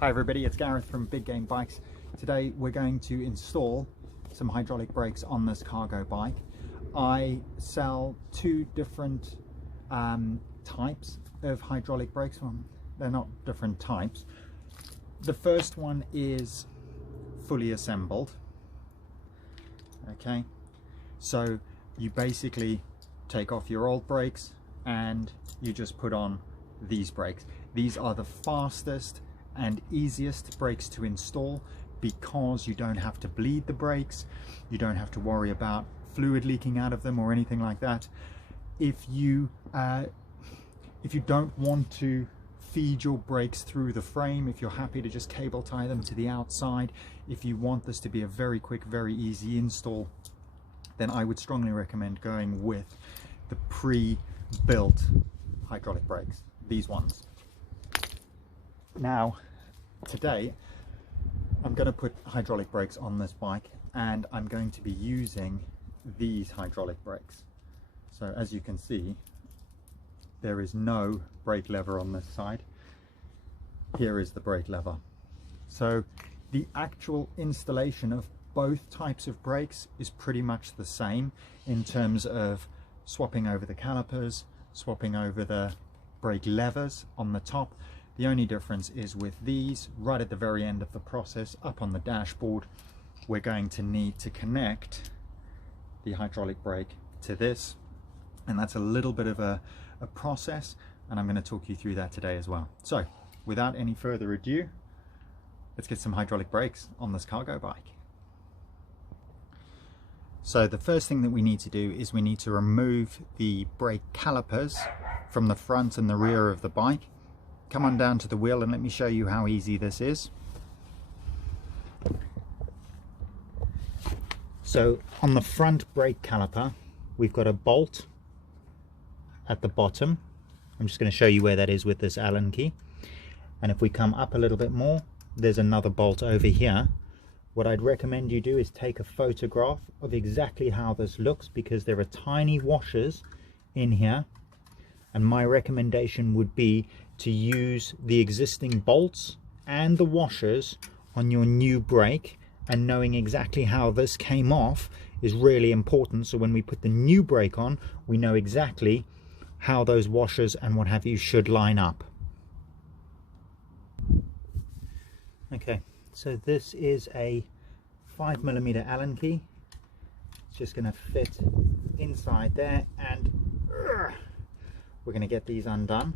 Hi everybody, it's Gareth from Big Game Bikes. Today we're going to install some hydraulic brakes on this cargo bike. I sell two different types of hydraulic brakes. Well, they're not different types. The first one is fully assembled. Okay, so you basically take off your old brakes and you just put on these brakes. These are the fastest and easiest brakes to install because you don't have to bleed the brakes, you don't have to worry about fluid leaking out of them or anything like that. If you don't want to feed your brakes through the frame, if you're happy to just cable tie them to the outside, if you want this to be a very quick, very easy install, then I would strongly recommend going with the pre-built hydraulic brakes, these ones. Now, today I'm going to put hydraulic brakes on this bike and I'm going to be using these hydraulic brakes. So as you can see, there is no brake lever on this side. Here is the brake lever. So the actual installation of both types of brakes is pretty much the same in terms of swapping over the calipers, swapping over the brake levers on the top. The only difference is with these, right at the very end of the process, up on the dashboard, we're going to need to connect the hydraulic brake to this. And that's a little bit of a process, and I'm going to talk you through that today as well. So, without any further ado, let's get some hydraulic brakes on this cargo bike. So the first thing that we need to do is we need to remove the brake calipers from the front and the rear of the bike. Come on down to the wheel and let me show you how easy this is. So on the front brake caliper, we've got a bolt at the bottom. I'm just going to show you where that is with this Allen key. And if we come up a little bit more, there's another bolt over here. What I'd recommend you do is take a photograph of exactly how this looks, because there are tiny washers in here. And my recommendation would be to use the existing bolts and the washers on your new brake, and knowing exactly how this came off is really important. So when we put the new brake on, we know exactly how those washers and what have you should line up. Okay, so this is a 5mm Allen key. It's just going to fit inside there, and we're going to get these undone.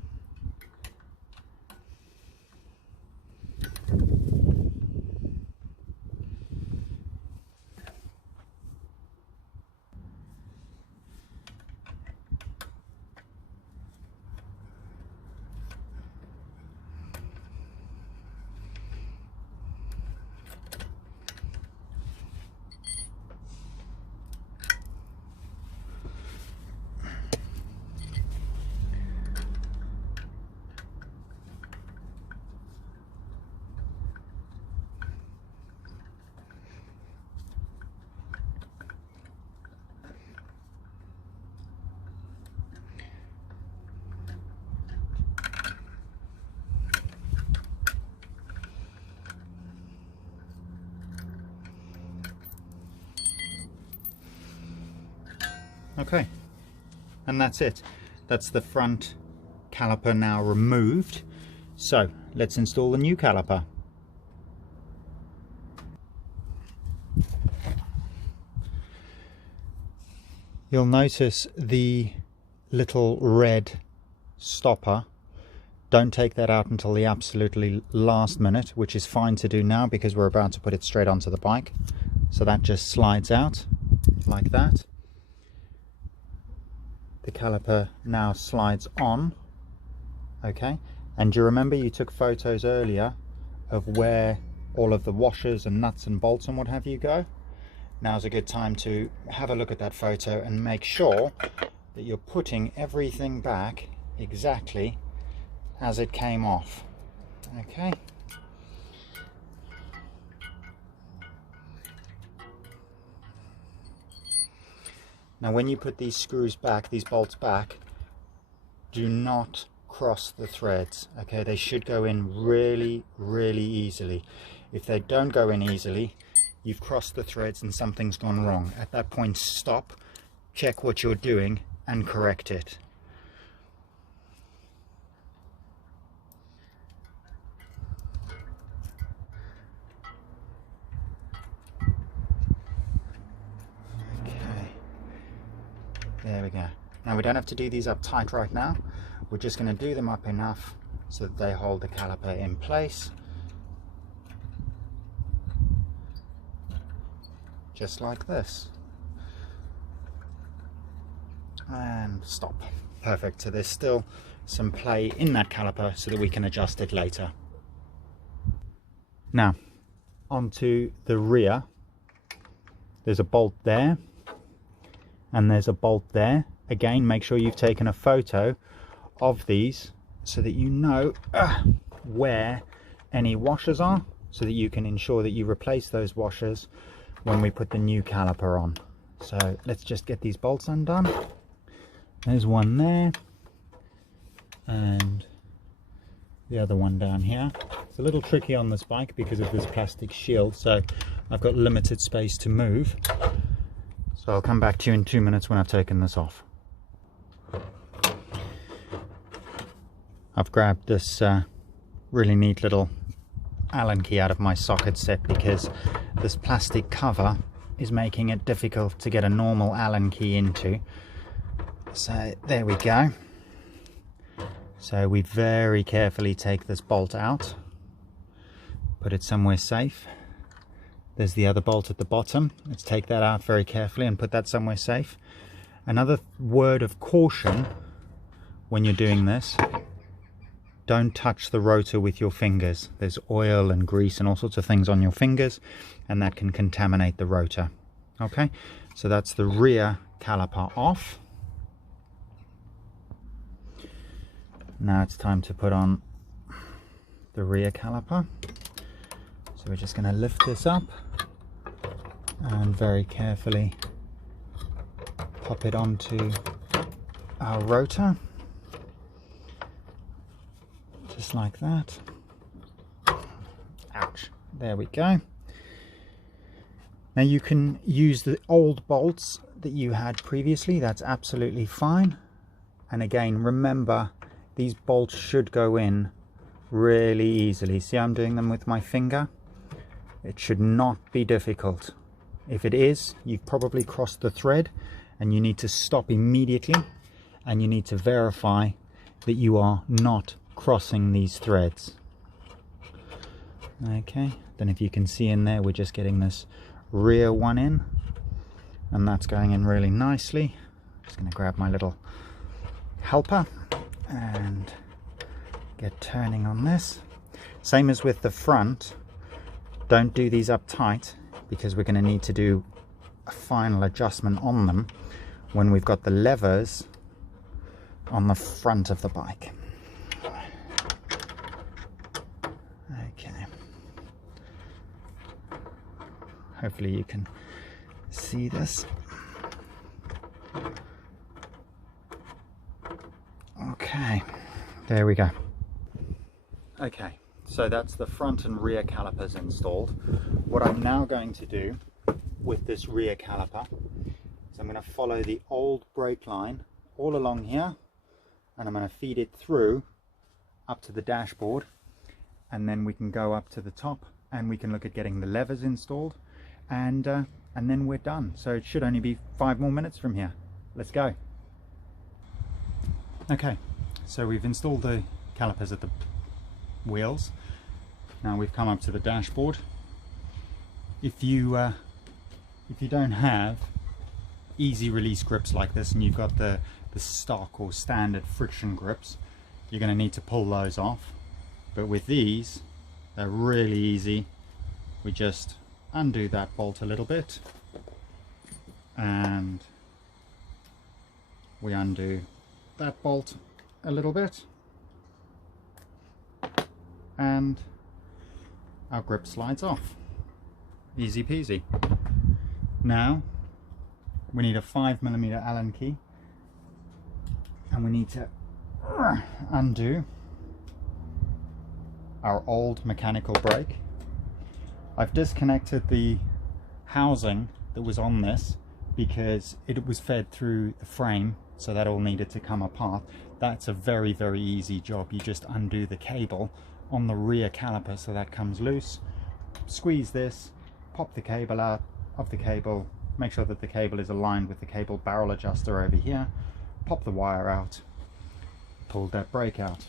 Okay, and that's it. That's the front caliper now removed. So let's install the new caliper. You'll notice the little red stopper. Don't take that out until the absolutely last minute, which is fine to do now because we're about to put it straight onto the bike. So that just slides out like that. The caliper now slides on. Okay, and you remember you took photos earlier of where all of the washers and nuts and bolts and what have you go. Now's a good time to have a look at that photo and make sure that you're putting everything back exactly as it came off. Okay. Now when you put these screws back, these bolts back, do not cross the threads. Okay, they should go in really, really easily. If they don't go in easily, you've crossed the threads and something's gone wrong. At that point, stop, check what you're doing and correct it. Okay, there we go. Now we don't have to do these up tight right now. We're just going to do them up enough so that they hold the caliper in place. Just like this. And stop. Perfect. So there's still some play in that caliper so that we can adjust it later. Now, onto the rear. There's a bolt there and there's a bolt there. Again, make sure you've taken a photo of these so that you know where any washers are, so that you can ensure that you replace those washers when we put the new caliper on. So let's just get these bolts undone. There's one there and the other one down here. It's a little tricky on this bike because of this plastic shield, so I've got limited space to move. So I'll come back to you in 2 minutes when I've taken this off. I've grabbed this really neat little Allen key out of my socket set because this plastic cover is making it difficult to get a normal Allen key into. So there we go. So we very carefully take this bolt out, put it somewhere safe. There's the other bolt at the bottom. Let's take that out very carefully and put that somewhere safe. Another word of caution when you're doing this: don't touch the rotor with your fingers. There's oil and grease and all sorts of things on your fingers, and that can contaminate the rotor. Okay, so that's the rear caliper off. Now it's time to put on the rear caliper. So we're just going to lift this up and very carefully pop it onto our rotor. Just like that. Ouch. There we go. Now you can use the old bolts that you had previously. That's absolutely fine. And again, remember, these bolts should go in really easily. See, I'm doing them with my finger. It should not be difficult. If it is, you've probably crossed the thread and you need to stop immediately, and you need to verify that you are not crossing these threads. Okay, then if you can see in there, we're just getting this rear one in, and that's going in really nicely. Just going to grab my little helper and get turning on this. Same as with the front, don't do these up tight because we're going to need to do a final adjustment on them when we've got the levers on the front of the bike. Okay, hopefully you can see this. Okay, there we go. Okay, so that's the front and rear calipers installed. What I'm now going to do with this rear caliper is I'm going to follow the old brake line all along here, and I'm going to feed it through up to the dashboard, and then we can go up to the top and we can look at getting the levers installed, and then we're done. So it should only be 5 more minutes from here. Let's go. Okay, so we've installed the calipers at the wheels. Now we've come up to the dashboard. If you don't have easy release grips like this, and you've got the stock or standard friction grips, you're going to need to pull those off. But with these, they're really easy. We just undo that bolt a little bit, and we undo that bolt a little bit, and our grip slides off. Easy peasy. Now we need a 5mm Allen key, and we need to undo our old mechanical brake. I've disconnected the housing that was on this because it was fed through the frame, so that all needed to come apart. That's a very, very easy job. You just undo the cable on the rear caliper so that comes loose. Squeeze this, pop the cable out of the cable, make sure that the cable is aligned with the cable barrel adjuster over here, pop the wire out, pull that brake out.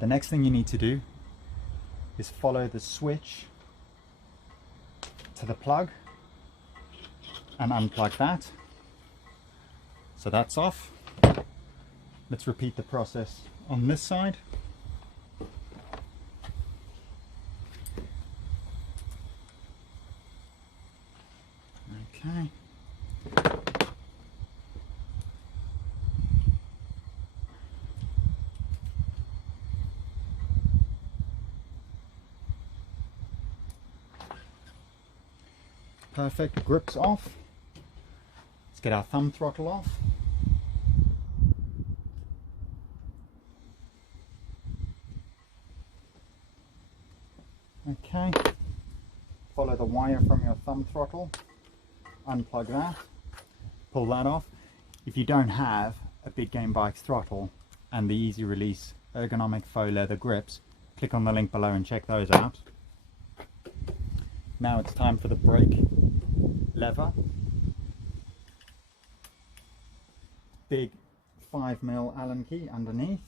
The next thing you need to do is follow the switch to the plug and unplug that. So that's off. Let's repeat the process on this side. Okay. Perfect, grips off. Let's get our thumb throttle off. Okay, follow the wire from your thumb throttle, unplug that, pull that off. If you don't have a Big Game Bikes throttle and the easy release ergonomic faux leather grips, click on the link below and check those out. Now it's time for the brake lever. Big 5mm Allen key underneath.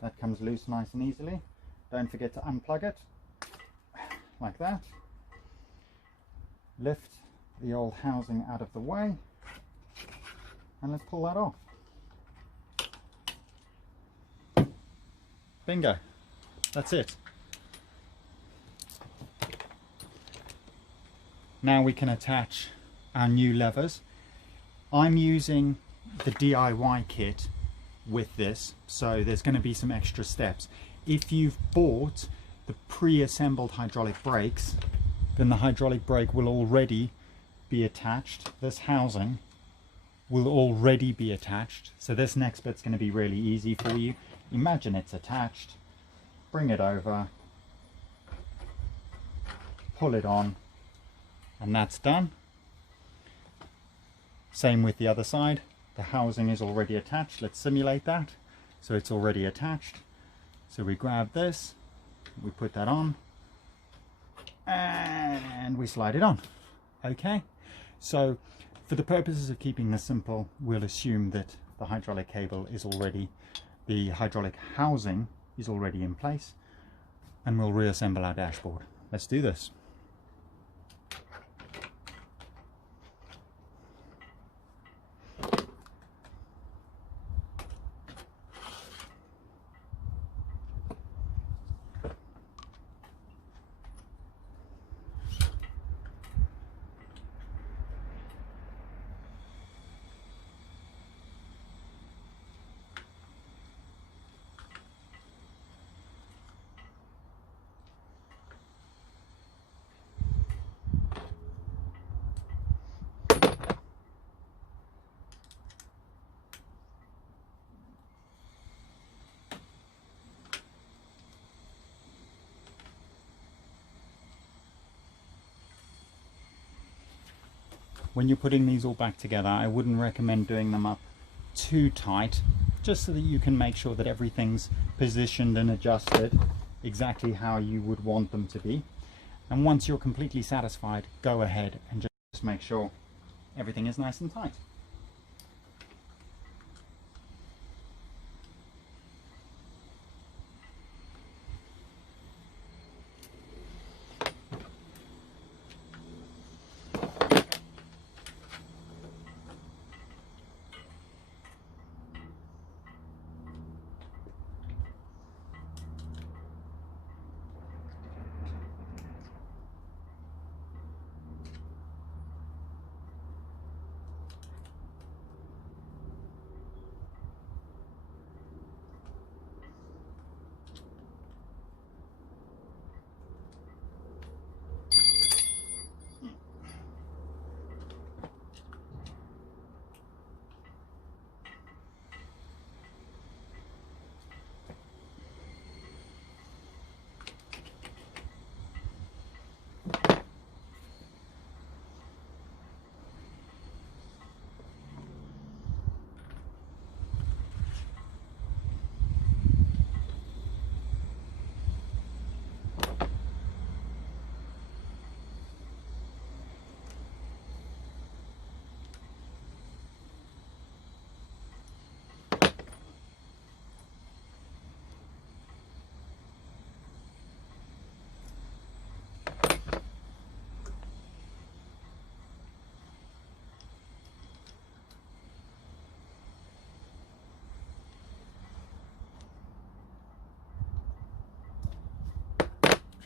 That comes loose nice and easily. Don't forget to unplug it, like that. Lift the old housing out of the way, and let's pull that off. Bingo, that's it. Now we can attach our new levers. I'm using the DIY kit with this, so there's going to be some extra steps. If you've bought the pre-assembled hydraulic brakes, then the hydraulic brake will already be attached. This housing will already be attached, so this next bit's going to be really easy for you. Imagine it's attached, bring it over, pull it on, and that's done. Same with the other side. The housing is already attached. Let's simulate that. So it's already attached. So we grab this, we put that on, and we slide it on. Okay, so for the purposes of keeping this simple, we'll assume that the hydraulic cable is already, the hydraulic housing is already in place, and we'll reassemble our dashboard. Let's do this. When you're putting these all back together, I wouldn't recommend doing them up too tight, just so that you can make sure that everything's positioned and adjusted exactly how you would want them to be. And once you're completely satisfied, go ahead and just make sure everything is nice and tight.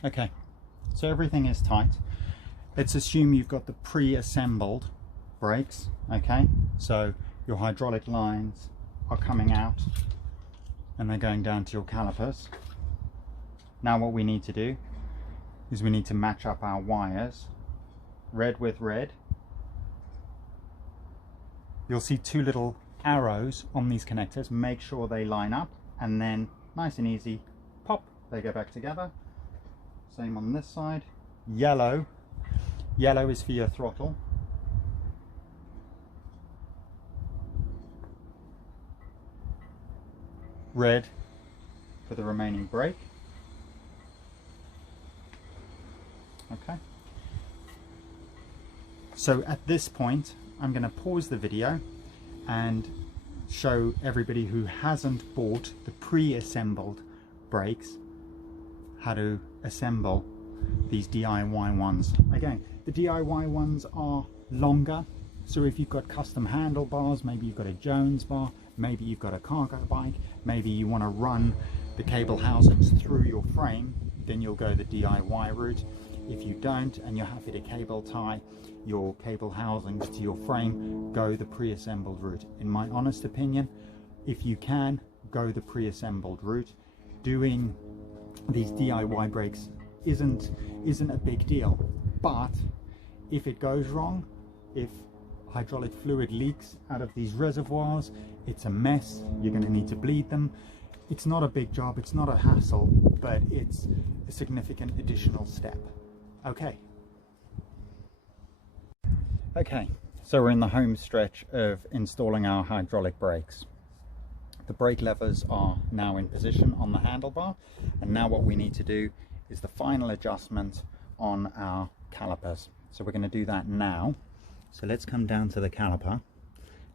Okay, so everything is tight. Let's assume you've got the pre-assembled brakes, okay? So your hydraulic lines are coming out and they're going down to your calipers. Now what we need to do is we need to match up our wires, red with red. You'll see two little arrows on these connectors. Make sure they line up, and then nice and easy, pop, they go back together. Same on this side. Yellow is for your throttle. Red for the remaining brake. Okay. So at this point, I'm going to pause the video and show everybody who hasn't bought the pre-assembled brakes how to assemble these DIY ones. Again, the DIY ones are longer, so if you've got custom handlebars, maybe you've got a Jones bar, maybe you've got a cargo bike, maybe you want to run the cable housings through your frame, then you'll go the DIY route. If you don't and you're happy to cable tie your cable housings to your frame, go the pre-assembled route. In my honest opinion, if you can, go the pre-assembled route. Doing these DIY brakes isn't a big deal, but if it goes wrong, if hydraulic fluid leaks out of these reservoirs, it's a mess. You're going to need to bleed them. It's not a big job, it's not a hassle, but it's a significant additional step. Okay, so we're in the home stretch of installing our hydraulic brakes. The brake levers are now in position on the handlebar, and now what we need to do is the final adjustment on our calipers. So we're going to do that now. So let's come down to the caliper.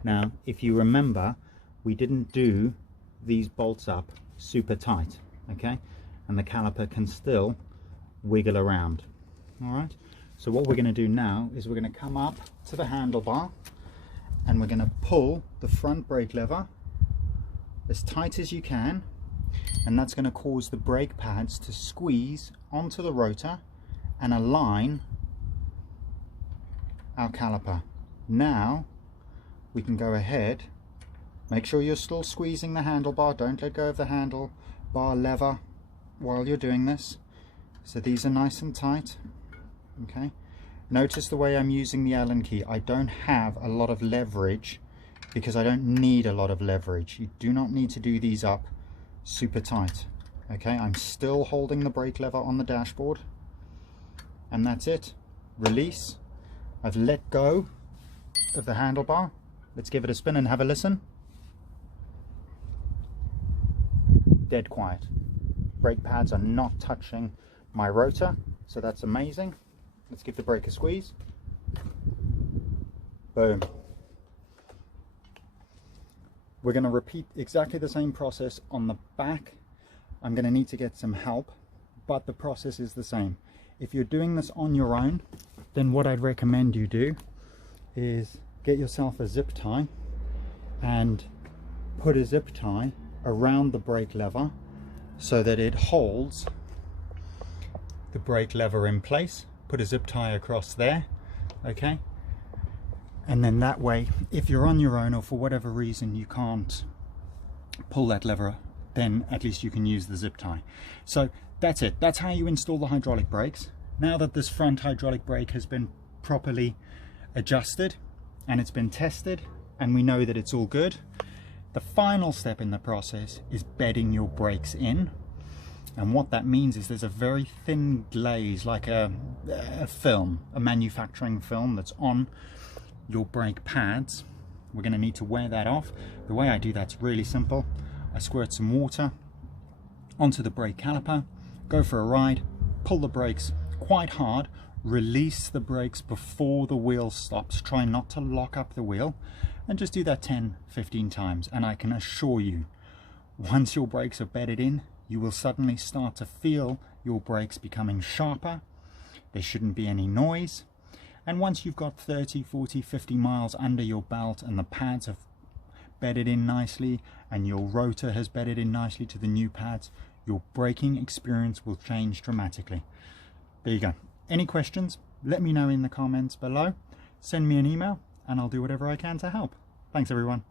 Now, if you remember, we didn't do these bolts up super tight, okay? And the caliper can still wiggle around. All right, so what we're going to do now is we're going to come up to the handlebar and we're going to pull the front brake lever as tight as you can, and that's going to cause the brake pads to squeeze onto the rotor and align our caliper. Now we can go ahead, make sure you're still squeezing the handlebar, don't let go of the handlebar lever while you're doing this. So these are nice and tight. Okay, notice the way I'm using the Allen key. I don't have a lot of leverage because I don't need a lot of leverage. You do not need to do these up super tight. Okay, I'm still holding the brake lever on the dashboard, and that's it. Release. I've let go of the handlebar. Let's give it a spin and have a listen. Dead quiet. Brake pads are not touching my rotor, so that's amazing. Let's give the brake a squeeze. Boom. We're going to repeat exactly the same process on the back. I'm going to need to get some help, but the process is the same. If you're doing this on your own, then what I'd recommend you do is get yourself a zip tie and put a zip tie around the brake lever so that it holds the brake lever in place. Put a zip tie across there, okay? And then that way, if you're on your own or for whatever reason you can't pull that lever, then at least you can use the zip tie. So that's it. That's how you install the hydraulic brakes. Now that this front hydraulic brake has been properly adjusted and it's been tested and we know that it's all good, the final step in the process is bedding your brakes in. And what that means is there's a very thin glaze, like a film, a manufacturing film that's on your brake pads. We're going to need to wear that off. The way I do that's really simple. I squirt some water onto the brake caliper, go for a ride, pull the brakes quite hard, release the brakes before the wheel stops. Try not to lock up the wheel, and just do that 10-15 times. And I can assure you, once your brakes are bedded in, you will suddenly start to feel your brakes becoming sharper. There shouldn't be any noise. And once you've got 30, 40, 50 miles under your belt and the pads have bedded in nicely and your rotor has bedded in nicely to the new pads, your braking experience will change dramatically. There you go. Any questions? Let me know in the comments below. Send me an email and I'll do whatever I can to help. Thanks everyone.